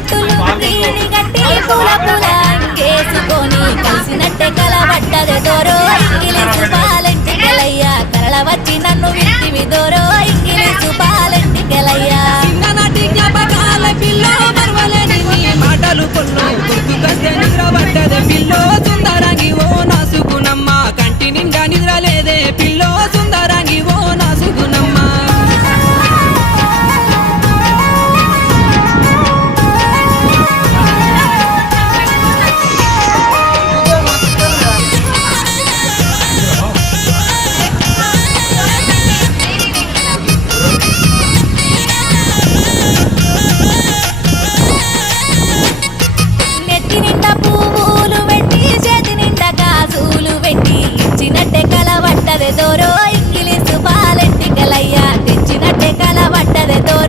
పట్టులు గట్టి పూల పూల అంగేసుకొని కలిసినట్టే కలబట్టదే దోరో ఇంగిలి పాలెంటి కలయ్యా కరళ వచ్చి నన్ను విత్తివి దోరో